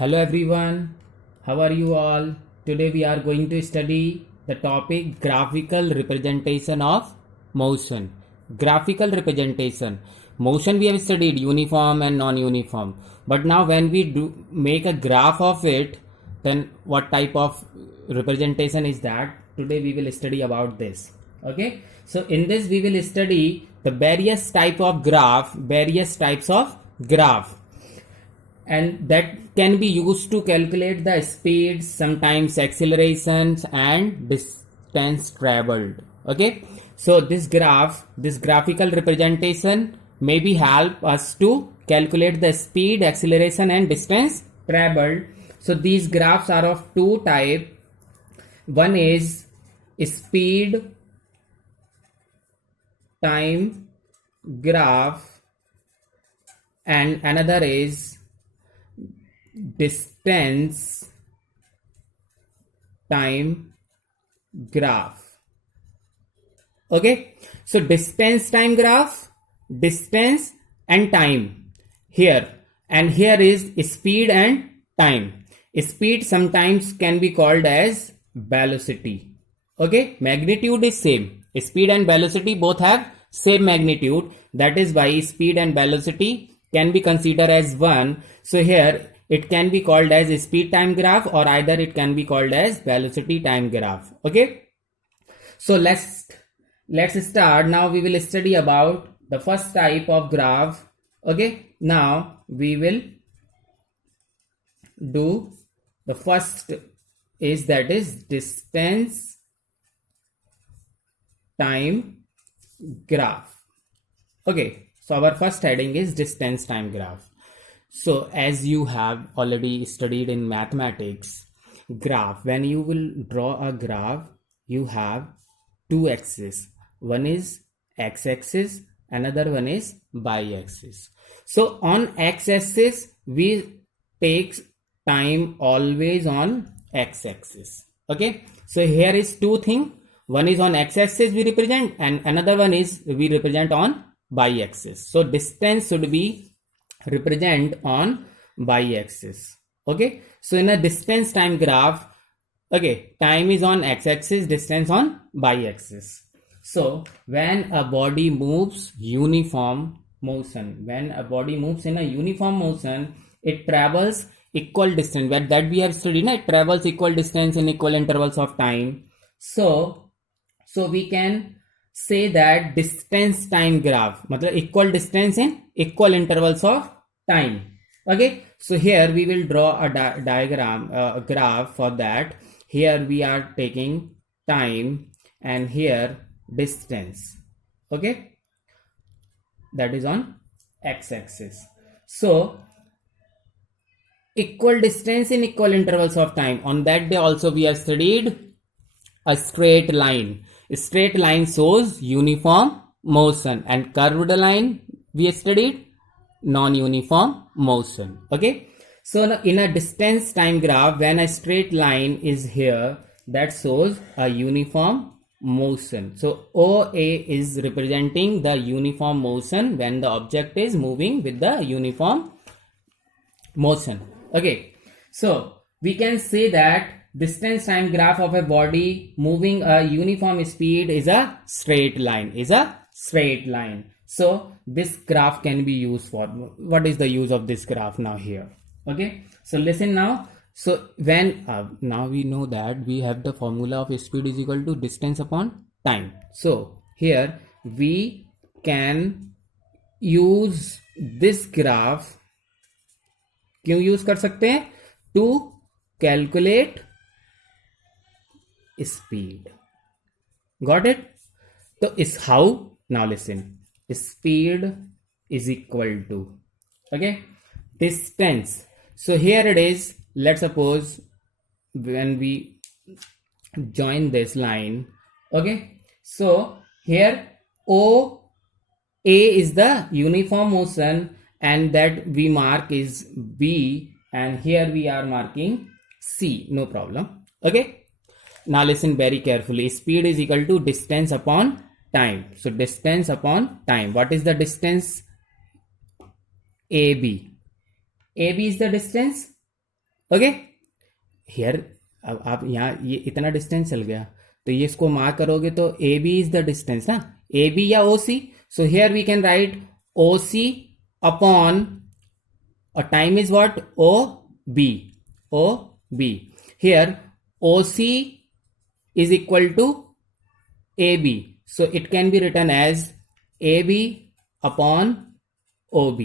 Hello everyone, how are you all? Today we are going to study the topic graphical representation of motion. Graphical representation. Motion we have studied uniform and non-uniform. But now when we do make a graph of it, then what type of representation is that? Today we will study about this. Okay. So in this we will study the various types of graph, and that can be used to calculate the speed, sometimes accelerations and distance traveled. Okay, so this graphical representation maybe help us to calculate the speed, acceleration and distance traveled. So these graphs are of two type. One is speed time graph and another is distance time graph. Okay, so distance time graph, distance and time here, and here is speed and time. Speed sometimes can be called as velocity. Okay, magnitude is same. Speed and velocity both have same magnitude. That is why speed and velocity can be considered as one. So here it can be called as speed time graph or either it can be called as velocity time graph. Okay, so let's start. Now we will study about the first type of graph. Okay, now we will do the first is that is distance time graph. Okay, so our first heading is distance time graph. So as you have already studied in mathematics, graph, when you will draw a graph, you have two axes. One is x-axis, another one is y-axis. So on x-axis, we take time always on x-axis. Okay, so here is two things. One is on x-axis we represent and another one is we represent on y-axis. So distance should be represent on y-axis. Okay, so in a distance time graph, okay, time is on x-axis, distance on y-axis. So when a body moves uniform motion, when a body moves in a uniform motion, it travels equal distance. That we have studied, it travels equal distance in equal intervals of time. So we can say that distance time graph matlab equal distance in equal intervals of time. Okay, so here we will draw a diagram, a graph for that. Here we are taking time and here distance. Okay, that is on x-axis. So equal distance in equal intervals of time. On that day also we have studied a straight line. A straight line shows uniform motion and curved line we have studied non-uniform motion. Okay, so now in a distance time graph, when a straight line is here, that shows a uniform motion. So OA is representing the uniform motion when the object is moving with the uniform motion. Okay, so we can say that distance time graph of a body moving a uniform speed is a straight line, So this graph can be used for, what is the use of this graph now here? Okay, so listen now. So when now we know that we have the formula of speed is equal to distance upon time. So here we can use this graph, क्यों use कर सकते हैं? To calculate speed. Got it? So is how? Now listen. Speed is equal to, okay, distance. So here it is. Let's suppose when we join this line, okay, so here OA is the uniform motion and that we mark is B and here we are marking C, no problem. Okay, now listen very carefully. Speed is equal to distance upon time. So distance upon time. What is the distance? AB. AB is the distance. Okay here अब आप यहाँ ये इतना distance चल गया तो ये इसको मार्क करोगे तो A B is the distance ना, ए बी या O C. So here we can write O C upon time is what O B, O B. Here O C is equal to AB. So it can be written as AB upon OB.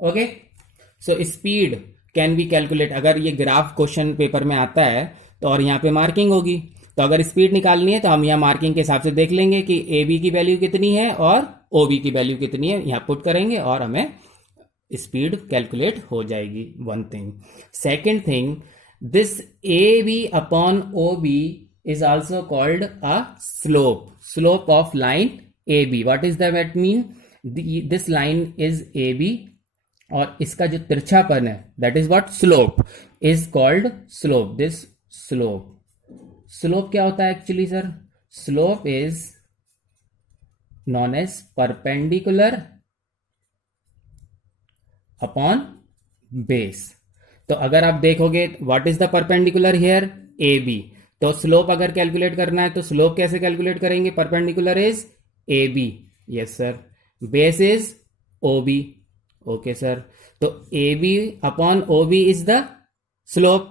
Okay. So speed can be calculate. अगर ये graph question paper में आता है तो और यहाँ पे marking होगी तो अगर स्पीड निकालनी है तो हम यहाँ मार्किंग के हिसाब से देख लेंगे कि AB की वैल्यू कितनी है और OB की वैल्यू कितनी है, यहाँ पुट करेंगे और हमें स्पीड कैलकुलेट हो जाएगी. One thing. Second thing, this AB upon OB is also called a slope of line AB. What is that mean? This line is AB और इसका जो तिरछापन है that is what slope is called slope. This slope क्या होता है actually sir? Slope is known as perpendicular upon base. तो अगर आप देखोगे what is the perpendicular here? AB. तो स्लोप अगर कैलकुलेट करना है तो स्लोप कैसे कैलकुलेट करेंगे? Perpendicular is A B. Yes sir. Base is O B. Okay sir. तो A B upon O B is the slope.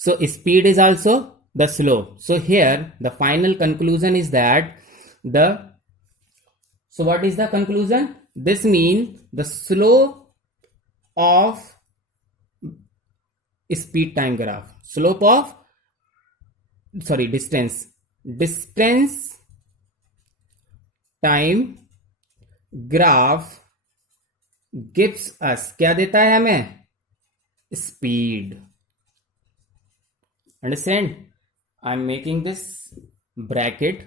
So speed is also the slope. So here the final conclusion is that the so what is the conclusion? This mean the slope of speed time graph, slope of distance time graph gives us, क्या देता है हमें? Speed. Understand? I am making this bracket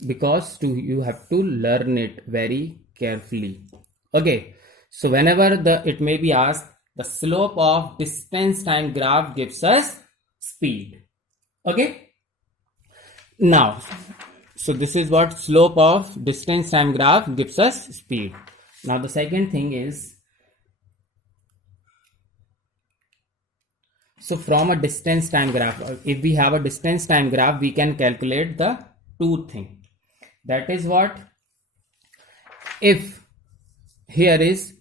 because you have to learn it very carefully. Okay, so whenever it may be asked, the slope of distance time graph gives us speed. Okay. Now, so this is what slope of distance time graph gives us speed. Now the second thing is, so from a distance time graph, if we have a distance time graph, we can calculate the two thing. That is what, if here is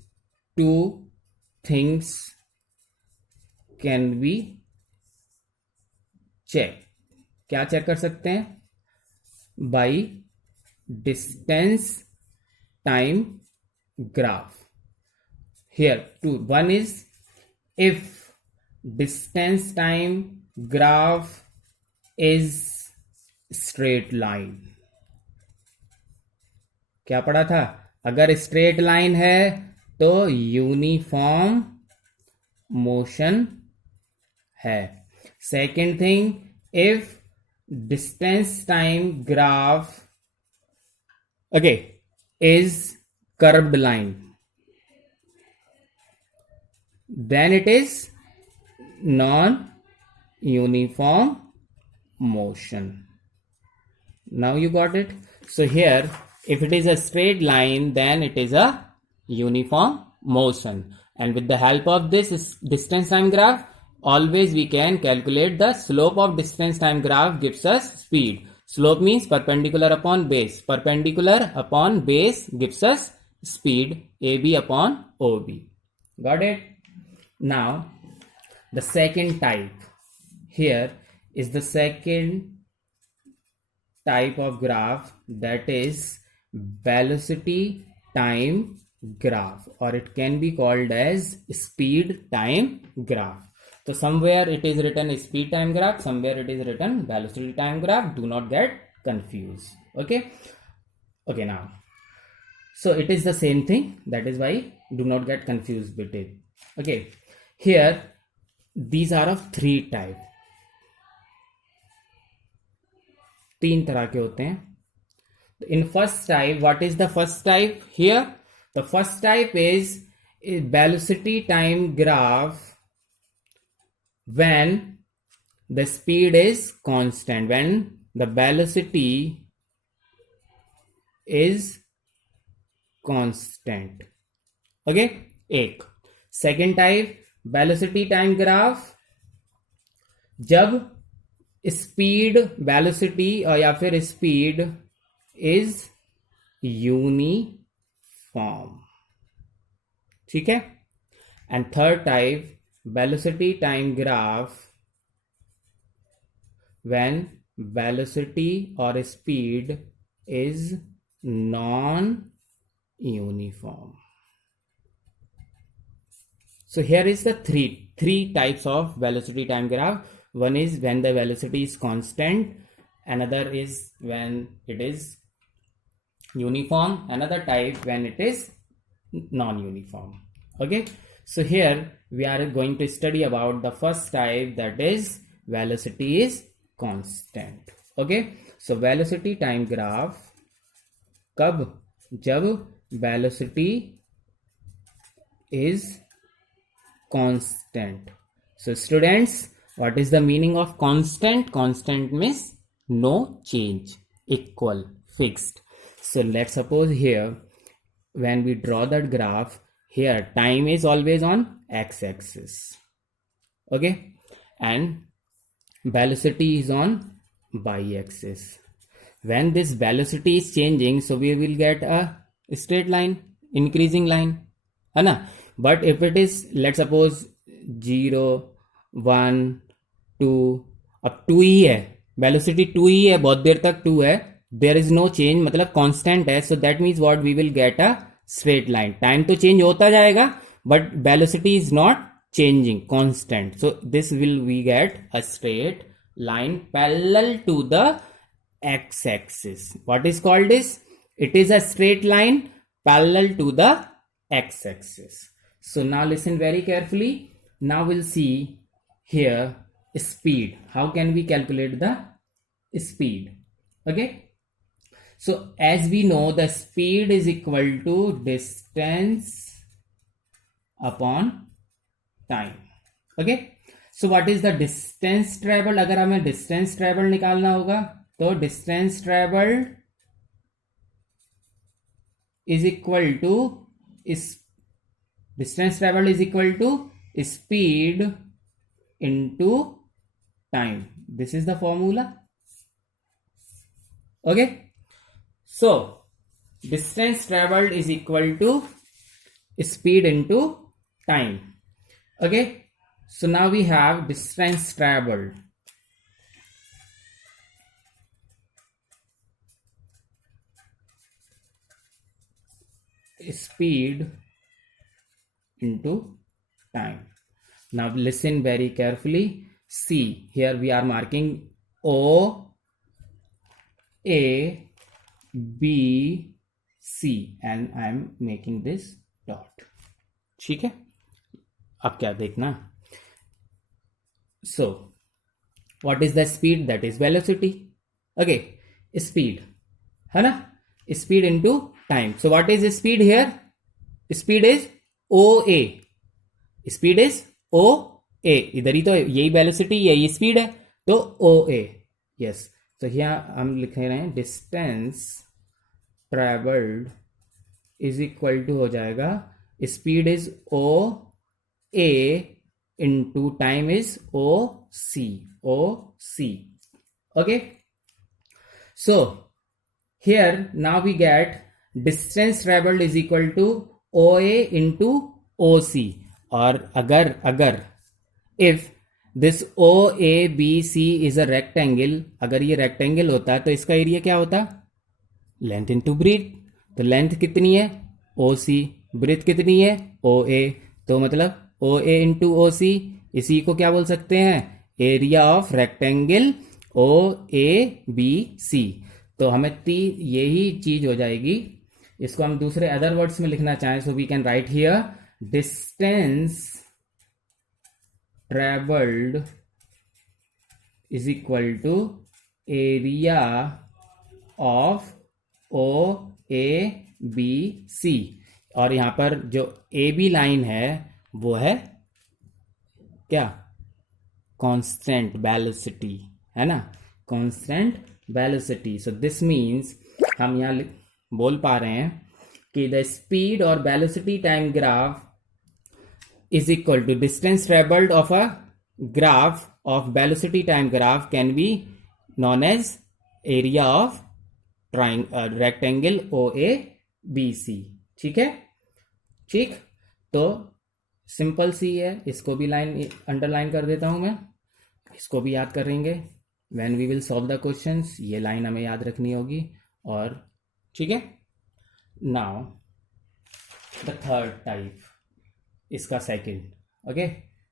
two things can be checked. क्या check कर सकते हैं? By distance time graph. Here two one is if distance time graph is straight line. क्या पढ़ा था? अगर straight line है तो यूनिफॉर्म मोशन है. Second thing, if distance time graph is curved line, then it is non-uniform motion. Now you got it. So here, if it is a straight line, then it is a uniform motion, and with the help of this distance time graph, always we can calculate the slope of distance time graph gives us speed. Slope means perpendicular upon base. Perpendicular upon base gives us speed, AB upon OB. Got it? Now, the second type. Here is the second type of graph, that is velocity time graph, or it can be called as speed time graph. So somewhere it is written speed time graph, somewhere it is written velocity time graph. Do not get confused. Okay. Okay, now, so it is the same thing, that is why do not get confused with it. Okay, here these are of three type. तीन तरह के होते हैं. In first type, what is the first type? Here the first type is velocity time graph when the speed is constant, when the velocity is constant. Okay, एक. Second type, velocity time graph जब speed velocity और या फिर speed is uniform, ठीक है। And third type velocity time graph when velocity or speed is non-uniform. So here is the three types of velocity time graph. One is when the velocity is constant, another is when it is uniform, another type when it is non-uniform. Okay, so here we are going to study about the first type, that is velocity is constant. Okay, so velocity time graph कब, जब velocity is constant. So students, what is the meaning of constant? Constant means no change, equal, fixed. So let's suppose here when we draw that graph, here time is always on x-axis, okay, and velocity is on y-axis. When this velocity is changing, so we will get a straight line, increasing line, है ना. But if it is, let's suppose 0 1 2, अब 2 ही है, velocity 2 ही है, बहुत देर तक 2 है, there is no change, मतलब constant है. So that means what, we will get a straight line. Time तो change होता जाएगा, but velocity is not changing, constant. So this will we get a straight line parallel to the x-axis. What is called this? It is a straight line parallel to the x-axis. So now listen very carefully. Now we'll see here speed. How can we calculate the speed? Okay, so as we know, the speed is equal to distance upon time. Okay, so what is the distance traveled? अगर हमें distance traveled निकालना होगा तो distance traveled is equal to speed into time. This is the formula. Okay, so distance traveled is equal to speed into time. Okay, so now we have distance traveled speed into time. Now listen very carefully. See, here we are marking O, A, B, C and I am making this dot. ठीक है, अब क्या देखना. So what is the speed? That is velocity. Okay, speed है ना, speed into time. So what is speed here? Speed is OA. Speed is OA. इधर ही तो यही velocity, यही speed है, तो OA. Yes, तो यहाँ हम लिख रहे हैं distance traveled is equal to हो जाएगा, speed is OA into time is OC. Okay, so here now we get distance traveled is equal to OA into OC. और अगर if this OABC is a rectangle, अगर ये rectangle होता तो इसका area क्या होता? Length into breadth. तो लेंथ कितनी है? OC. ब्रीथ कितनी है? OA. तो मतलब OA इंटू OC, इसी को क्या बोल सकते हैं? Area of rectangle OABC. तो हमें यही चीज हो जाएगी. इसको हम दूसरे अदर वर्ड्स में लिखना चाहें, so we can write here distance travelled is equal to area of OABC. और यहां पर जो AB लाइन है वो है क्या? कांस्टेंट वेलोसिटी, है ना, constant velocity. So this means हम यहां बोल पा रहे हैं कि द स्पीड और velocity time graph is equal to distance travelled of a graph of velocity time graph can be known as area of rectangle OABC. ठीक है, ठीक। तो सिंपल सी है, इसको भी लाइन अंडरलाइन कर देता हूं मैं, इसको भी याद करेंगे when we will solve the questions. ये लाइन हमें याद रखनी होगी। और ठीक है, नाउ द थर्ड टाइप, इसका second. Okay,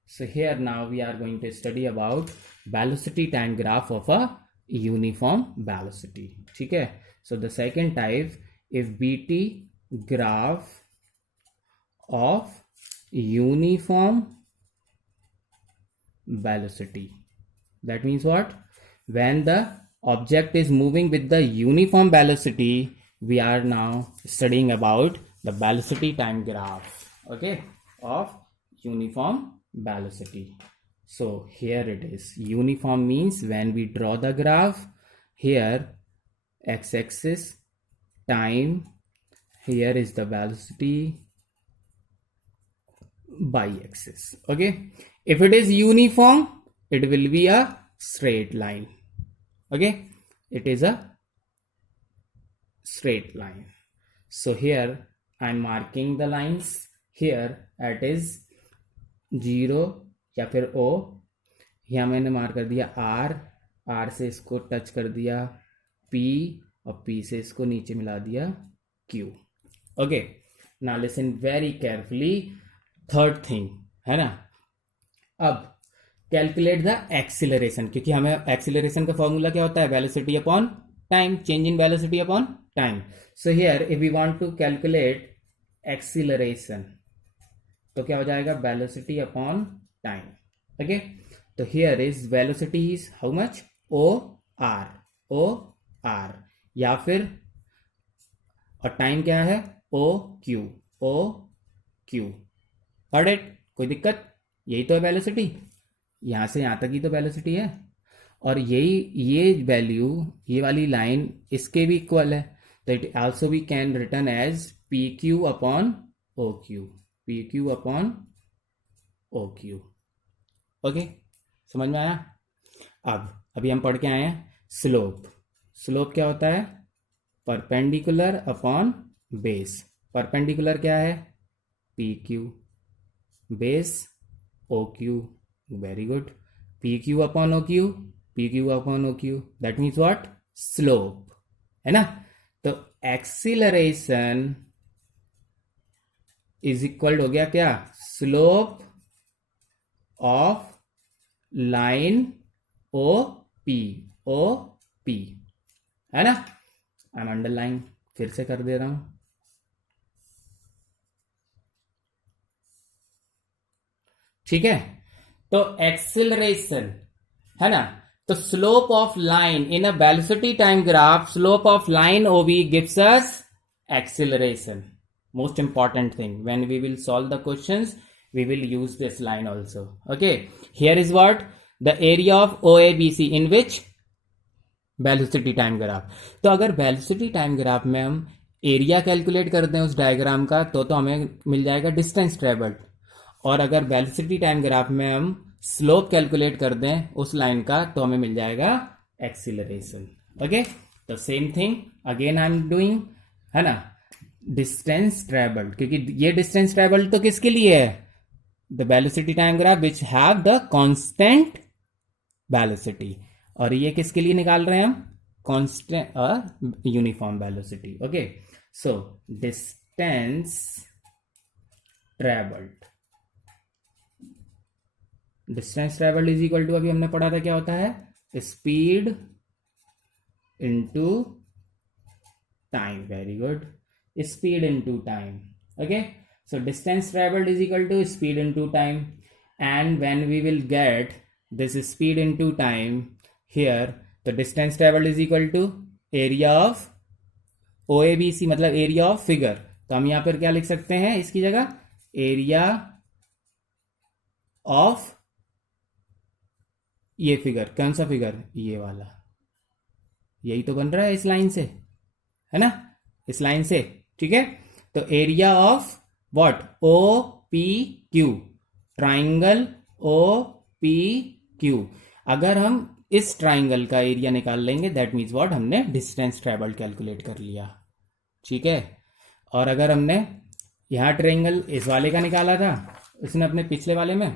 so here now we are going to study about velocity time graph of a uniform velocity. ठीक है, so the second type, if BT graph of uniform velocity, that means what? When the object is moving with the uniform velocity, we are now studying about the velocity time graph, okay, of uniform velocity. So here it is, uniform means when we draw the graph, here x-axis time, here is the velocity, y-axis. Okay, if it is uniform, it will be a straight line. Okay, it is a straight line. So here I am marking the lines. Here it is 0 या फिर O, यहाँ मैंने mark कर दिया R, R से इसको touch कर दिया P, और P से इसको नीचे मिला दिया Q. Okay, now listen very carefully, third thing है ना। अब कैलकुलेट द एक्सीलरेशन, क्योंकि हमें एक्सीलरेशन का फॉर्मूला क्या होता है? Velocity upon time, change in velocity upon time. So here if we want to calculate acceleration, तो क्या हो जाएगा? Velocity upon time. ओके, तो here is velocity is how much? O R, या फिर और टाइम क्या है? O Q. Got it? कोई दिक्कत? यही तो है वेलोसिटी, यहां से यहां तक ही तो वेलोसिटी है। और ये वैल्यू, ये वाली लाइन इसके भी इक्वल है, तो it also we can return as P Q upon O Q, P Q upon O Q. Okay, समझ में आया? अब अभी हम पढ़ के आए हैं स्लोप। स्लोप क्या होता है? Perpendicular upon base. परपेंडिकुलर क्या है? P Q, base O Q. Very good. P Q upon O Q, P Q upon O Q, that means what? Slope, है ना। तो एक्सीलरेशन इज इक्वल हो गया क्या? Slope of line O P, है ना। आई एम अंडरलाइन, फिर से कर दे रहा हूं। ठीक है, तो एक्सीलरेशन है ना, तो slope of line in a velocity time graph, slope of line O B gives us acceleration. Most important thing, when we will solve the questions, we will use this line also. Okay, here is what? The area of OABC in which? Velocity time graph. तो अगर velocity time graph में हम area calculate करते हैं उस diagram का, तो हमें मिल जाएगा डिस्टेंस ट्रेवल्ड। और अगर वेलोसिटी टाइम ग्राफ में हम स्लोप कैलकुलेट कर दें उस लाइन का, तो हमें मिल जाएगा एक्सीलरेशन। ओके, तो same thing again I am doing, है ना, डिस्टेंस ट्रेवल्ड, क्योंकि ये डिस्टेंस ट्रेवल्ड तो किसके लिए है? The velocity time graph which have the constant velocity. और ये किसके लिए निकाल रहे हैं हम? Constant uniform velocity. Okay, so distance travelled, distance travelled is equal to, अभी हमने पढ़ा था क्या होता है? Speed into time. Very good, speed into time. Okay, so distance traveled is equal to speed into time, and when we will get this speed into time here, the distance traveled is equal to area of OABC, मतलब area of figure। तो हम यहां पर क्या लिख सकते हैं इसकी जगह? एरिया ऑफ ये फिगर। कौन सा फिगर? ये वाला, यही तो बन रहा है इस लाइन से, है ना, इस लाइन से। ठीक है, तो area of what? O P Q, triangle O P Q. अगर हम इस ट्राइंगल का एरिया निकाल लेंगे दैट मीन्स व्हाट, हमने डिस्टेंस ट्रेवल्ड कैलकुलेट कर लिया। ठीक है। और अगर हमने यहाँ ट्राइंगल इस वाले का निकाला था उसने अपने पिछले वाले में,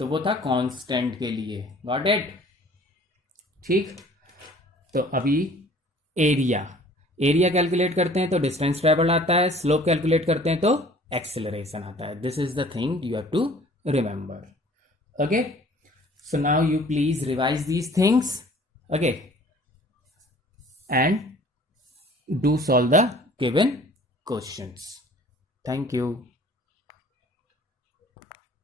तो वो था कांस्टेंट के लिए। Got it? ठीक। तो अभी एरिया कैलकुलेट करते हैं तो डिस्टेंस ट्रेवल आता है, स्लोप कैलकुलेट करते हैं तो एक्सेलरेशन आता है। This is the thing you have to remember. Okay, so now you please revise these things, okay, and do solve the given questions. Thank you.